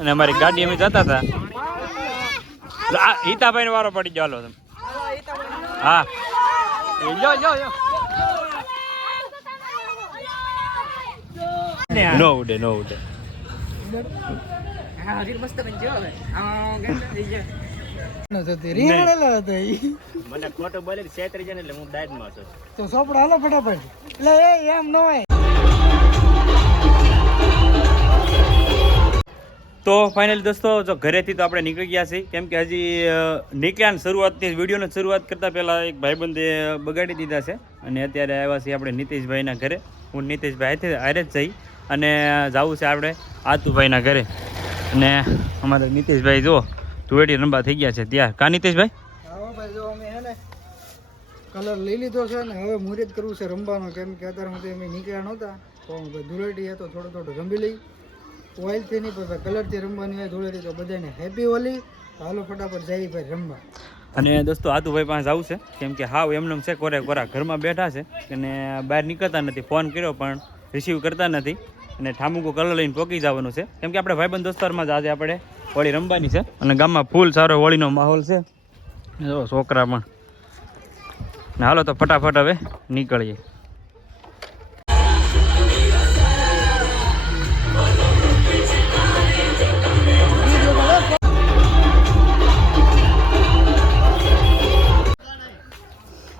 અને અમારી ગાડી અમે જતા હતા હિતાભાઈ ને વારો પડી ગયો. તમે હા નો ઉડે નો ઉડે. મને ખોટું બોલે છેતરી જાય એટલે હું ડાયટ માં છું તો સોપડા હાલો ફટાફટ. એટલે એમ ન હોય. તો ફાઇનલ દોસ્તો જો ઘરેથી તો આપણે નીકળી ગયા છીએ, કેમ કે હજી નીકળ્યા ને શરૂઆતથી વિડીયોની શરૂઆત કરતાં પહેલાં એક ભાઈબંધે બગાડી દીધા છે અને અત્યારે આવ્યા છીએ આપણે નીતિશભાઈના ઘરે. હું નીતિશભાઈ હારે જ જઈ અને જવું છે આપણે આતુભાઈના ઘરે. અને અમારે નીતિશભાઈ જો ધૂળેટી રંબા થઈ ગયા છે ત્યાં. કા નીતિશભાઈ? હા ભાઈ જો અમે હે ને કલર લઈ લીધો છે ને હવે મુહૂર્ત કરવું છે રમવાનો, કેમ કે અત્યારે અમે નીકળ્યા નહોતા તો ધૂળેટી હતો થોડું થોડું રમી લઈ. ઓઇલથી નહીં પણ કલરથી રમવાની હોય ધૂળેટી તો બધાને હેપી હોલી. હાલો ફટાફટ જઈએ ભાઈ રમવા. અને દોસ્તો આતુભાઈ પાસે જવું છે, કેમ કે હાવ એમનેમ છે કોરે કોરા ઘરમાં બેઠા છે અને બહાર નીકળતા નથી. ફોન કર્યો પણ રિસીવ કરતા નથી અને ઠામુકો કલર લઈને પોકી જવાનું છે, કેમ કે આપણે ભાઈબંધ દોસ્તારમાં જ આજે આપણે હોળી રમવાની છે અને ગામમાં ફૂલ સારો હોળીનો માહોલ છે. જો છોકરા પણ. હાલો તો ફટાફટ હવે નીકળીએ.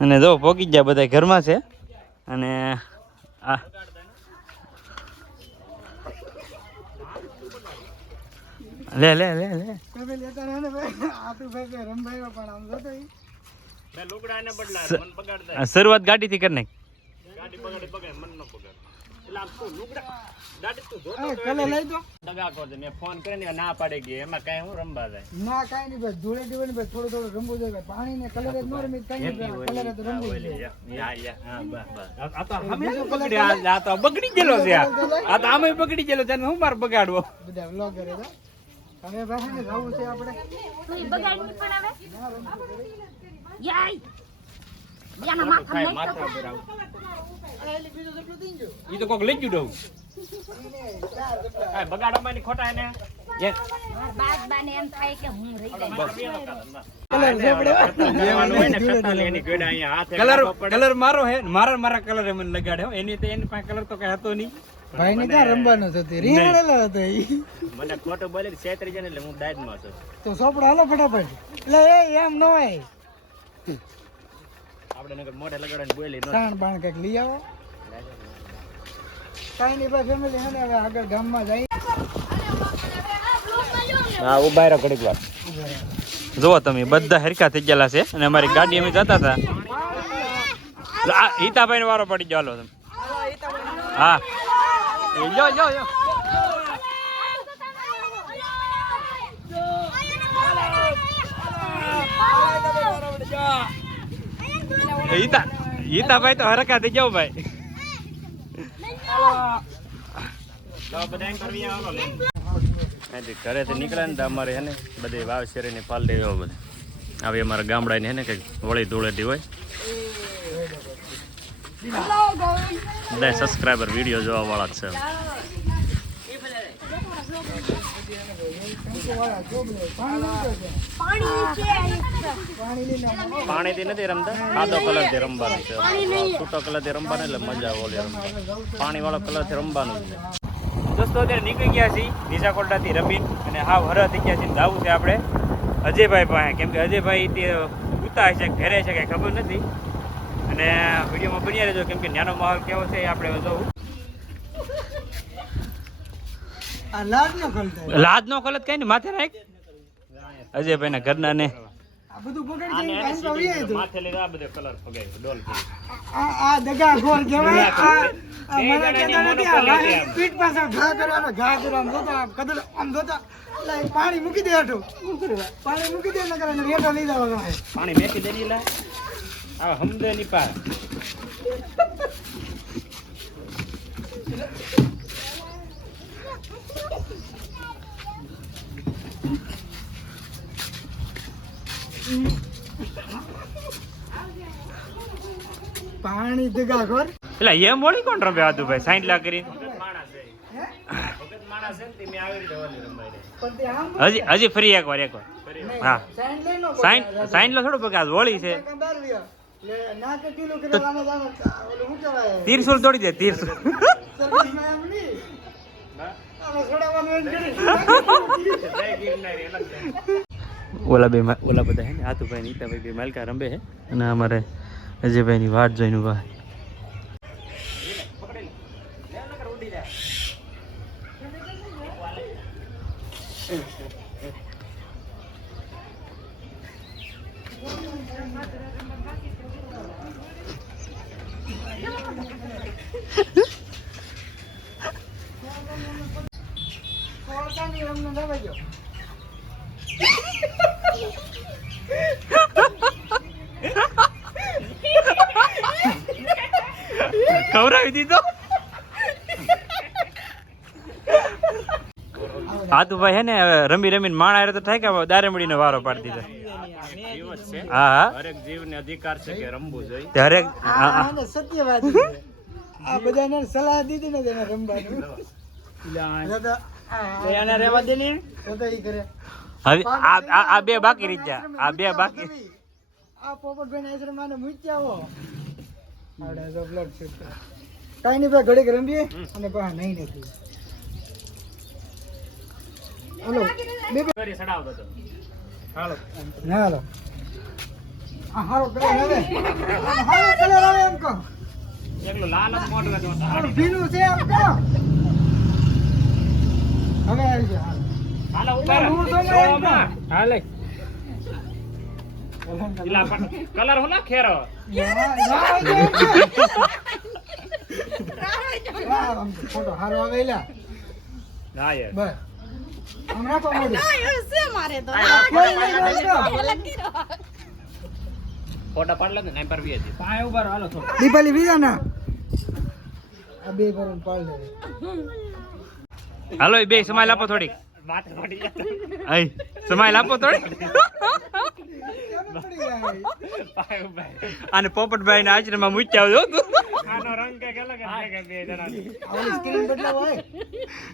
અને જો પોકી ગયા બધા ઘરમાં છે અને આ લે લે લે લે શરૂઆત ગાડી થી કરી નાખ. ફોન કરીને ના પાડી ગઈ એમાં કઈ હું રમવા જાય ના કઈ નહીં ભાઈ ધૂળેટી હોય ને ભાઈ થોડું થોડું રમવું જોઈએ. પાણી ને કલર જ ન રમી કઈ નહીં કલર જ રમવું જોઈએ. આ તો બગડી ગયેલો છે. આ તો આમે બગડી ગયેલો છે. હું માર બગાડવો બધા વ્લોગ કરે છે. હવે ભાઈ ને જવું છે આપણે બગાડની પણ આવે યાય યાના માથા પર આવ. ઈ તો કોક લઈ ગયું ડઉ. બગાડવાની ખોટા એને બાદ બાને એમ થાય કે હું રહી કલર મારો હે મારા કલર મને લગાડ્યો. એની પાસે કલર તો કઈ હતો નહીં. ભાઈ ને ક્યાં રમવાનું છે? રીંગણેલો હતો મને ખોટું બોલે છેતરી જાય એટલે હું ડાયટ માં છું તો સોપડા હાલો ફટાફટ. એટલે એમ ન હોય. આપણે નગર મોઢે લગાડવાની બોલી સાણ બાણ કઈક લઈ આવો. કઈ નહીં ભાઈ ફેમિલી હે ને હવે આગળ ગામમાં જઈએ. હા ઉભા રહો ઘડીક વાર. જુઓ તમે બધા હરખા થઈ ગયેલા છે અને અમારી ગાડી અમે જતા હતા હિતાભાઈ ને વારો પડી ગયો. તમે હા યો યો યો હિતાભાઈ તો હરખા થઈ જાવ ભાઈ. ઘરેથી નીકળે ને તો અમારે હે ને બધી વાવ શેરીની પાલટી એવો બધે હવે અમારા ગામડાની હે ને કંઈક હોળી ધૂળેટી હોય. બધા સબસ્ક્રાઈબર વિડીયો જોવા વાળા છે. પાણીથી નથી રમતા, સાદો કલરથી રમવાનું છે. છૂટો કલરથી રમવાનું એટલે મજા ઓલી રમવા. પાણી વાળો કલરથી રમવાનું છે. દોસ્તો અત્યારે નીકળી ગયા છીએ નીચાકોટડાથી રમીન અને હાવ હરા થઈ ગયા છીએ. જવું છે આપણે અજયભાઈ પાસે, કેમ કે અજયભાઈ તે ઉતા છે ઘરે છે કંઈ ખબર નથી. અને વિડીયોમાં બની રહેજો, કેમ કે નાનો માહોલ કેવો છે એ આપણે જોવું. લાજ નો ખોલત કઈ ને માથે રાખ અજયભાઈ ના ઘરના ને માથે લઈ આ બધો કલર ફગાય ડોલ આ દગા ગોળ કહેવાય. આ મને કહેતા નથી પીઠ પાસે ઘા કરવાનો કદલ આમ જોતા પાણી મૂકી દે હેઠું. પાણી મૂકી દે નકર હેઠો લઈ જવાનો. પાણી મેકી દે લા આ હમદે ની પાર. પાણી દગા ગોળ એટલે એમ વળી કોણ રમે આદુભાઈ 60 લાખ કરી પણ તે આમ હજી ફરી એકવાર નહીં, હા સાઈન લઈ લો સાઈન લો થોડું પગાર હોળી છે ના કે કિલો કિલો લાનો દાનો ઓલું શું કહેવાય તીરસુલ તોડી દે તીરસુલ સર્વિસમાં એમ નહીં આમાં છોડાવવાનું એમ કરી ઓલા બધા હે ને આતુભાઈ નીતાભાઈ બે માલકા રંબે હે અને અમારે અજયભાઈ ની વાટ જોઈને ઉભા કોળસાની રમને દબાઈ ગયો ખવડાવી દીધો આતુભાઈ હે ને રમી રમીને માણા હારે તો થાય કે દારેમડીનો વારો પાડી દીધો હા હા હરેક જીવને અધિકાર છે કે રમવું જોઈએ તે હરેક આ સત્યવાદી છે. આ બધાને સલાહ દીધી ને તેને રમવાનું એને રહેવા દે ને બધા ઈ કરે હવે આ બે બાકી રહી ગયા આ બે બાકી આ પોપટભાઈ આશ્રમાને મૂક્યા હો આડા તો બ્લડ છે કાઈ નહીં ભાઈ ઘડીક રમીએ અને પા નહીં નથી હાલો બે કરી સડાવતો તો હાલો ના હાલો આ હારો કલર આવે હારો કલર આવે એમ કહો એકલો લાલ જ મોટો હતો હારું ભીનું છે એમ કહો હવે આવી ગયો હાલો ઉપર હું તો નહીં એમ કહો. હાલે ઇલા પણ કલર હોલા ખેરો ફોટો હારો આવે લા ના યાર બસ હમણાં તો મોડું ફોટા પાડલા ને નામ પર વી હતી પાય ઉપર હાલો તો દીપાલી બીજા ના આ બે ભરણ પાડ લે હાલો એ બે સમાય આપો થોડીક વાત પડી અહીં સમાય આપો થોડીક પાય ઉપર અને પોપટભાઈ ના આશ્રમમાં મૂક્યા આવજો તું આનો રંગ કે અલગ છે કે બે જણા આવલી સ્ક્રીન બદલાવ હોય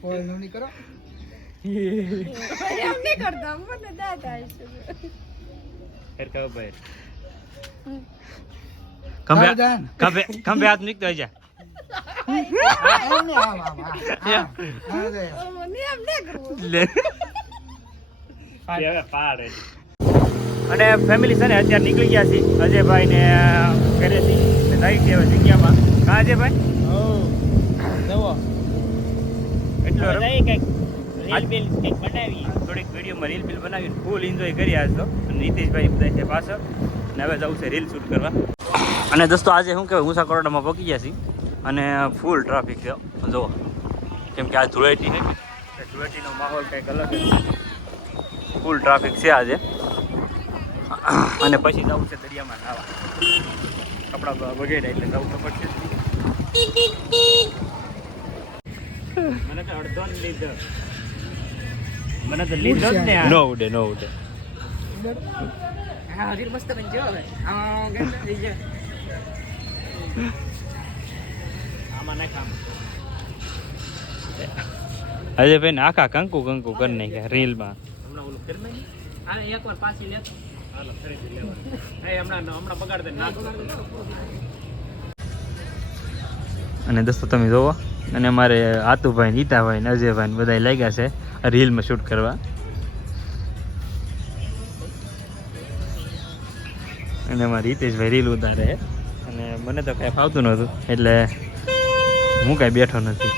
કોઈ નો નહીં કરો ફેર કહો ભાઈ ખંભે સાવધાન. ખંભે હાથ નીકળતો જા એમને આમ આમ હા દે લે હવે પાડે અને ફેમિલી છે ને અત્યારે નીકળી ગયા છે અજયભાઈ ને ઘરેથી રહી ગયા જગ્યામાં કા અજયભાઈ એટલો રીલ બિલ કંઈક બનાવી થોડીક વિડીયોમાં રીલ બિલ બનાવીને ફૂલ એન્જોય કરી આજ તો અને નીતિશભાઈ બધા છે પાછળ અને હવે જવું છે રીલ શૂટ કરવા અને દોસ્તો આજે શું કહેવાય ઊંસા કરોડામાં પહોંચી ગયા છીએ અને ફૂલ ટ્રાફિક છે જુઓ કેમ કે આ ધૂળેટી છે એ ધૂળેટીનો માહોલ કંઈક અલગ જ છે ફૂલ ટ્રાફિક છે આજે અને પછી જવું છે દરિયામાં નાવા કપડાં વગેરે એટલે જવું તો પડશે મને તો અડધો ને લીધો મને તો લીધો જ ને નો ઉડે હા રીલ મસ્ત બનજો હવે આ ગંદા થઈ જાય આમાં ના કામ અજયભાઈ ને આખા કંકુ કરી નાખ્યા રીલમાં હમણાં ઓલું ફેર નહીં આ એકવાર પાછી લેતો હાલો ફરીથી લેવા એ હમણાં બગાડ દે ના અને દોસ્તો તમે જોવો અને અમારે આતુભાઈ નીતાભાઈ ને અજયભાઈ ને બધા લાગ્યા છે રીલમાં શૂટ કરવા અને અમારે હિતેશભાઈ રીલ ઉતારે છે અને મને તો કાંઈ ફાવતું નહોતું એટલે હું કાંઈ બેઠો નથી